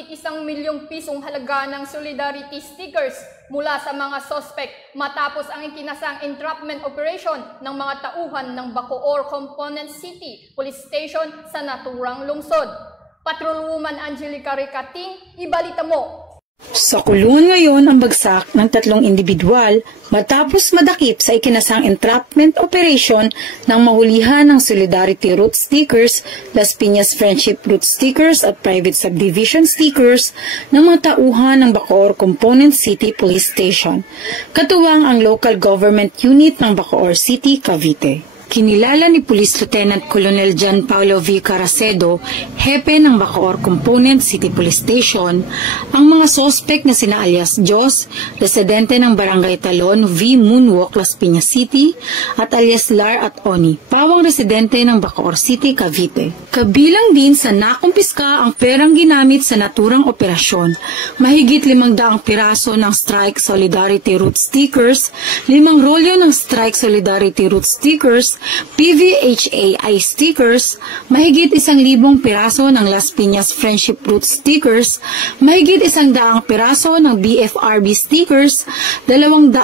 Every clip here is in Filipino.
mahigit 1 milyong pisong halaga ng solidarity stickers mula sa mga suspect matapos ang ikinasang entrapment operation ng mga tauhan ng Bacoor Component City Police Station sa naturang lungsod. Patrolwoman Angelica Ricating, ibalita mo. Sa kulungan ngayon ang bagsak ng 3 individual matapos madakip sa ikinasang entrapment operation ng mahulihan ng Solidarity Route Stickers, Las Piñas Friendship Route Stickers at Private Subdivision Stickers ng mga tauhan ng Bacoor Component City Police Station, katuwang ang local government unit ng Bacoor City, Cavite. Kinilala ni Police Lieutenant Colonel John Paulo V. Caracedo, hepe ng Bacoor Component City Police Station, ang mga sospek na sina alias Jos, residente ng Barangay Talon, V. Moonwalk, Las Piñas City, at alias Lar at Oni, pawang residente ng Bacoor City, Cavite. Kabilang din sa nakumpiska ang perang ginamit sa naturang operasyon, mahigit 500 piraso ng Strike Solidarity Route Stickers, 5 rolyo ng Strike Solidarity Route Stickers, PVHAI stickers, mahigit 1,000 piraso ng Las Piñas Friendship Route stickers, mahigit 100 piraso ng BFRB stickers, 240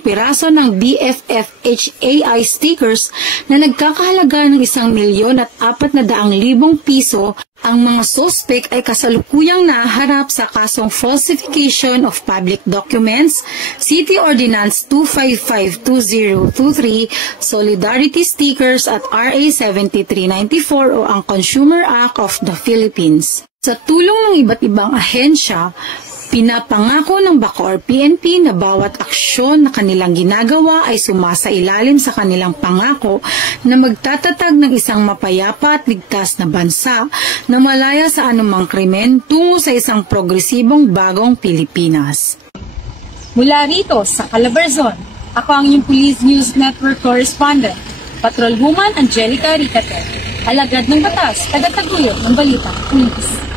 piraso ng BFFHAI stickers na nagkakahalaga ng 1,400,000 piso. Ang mga sospek ay kasalukuyang naharap sa kasong falsification of public documents, City Ordinance 255-2023, Solidarity Stickers at RA 7394 o ang Consumer Act of the Philippines. Sa tulong ng iba't ibang ahensya, pinapangako ng Bacoor PNP na bawat aksyon na kanilang ginagawa ay sumasailalim sa kanilang pangako na magtatatag ng isang mapayapa at ligtas na bansa na malaya sa anumang krimen tungo sa isang progresibong bagong Pilipinas. Mula rito sa Calabarzon, ako ang inyong Police News Network Correspondent, Patrolwoman Angelica Ricating, alagad ng batas, tagataguyod ng balita, Police.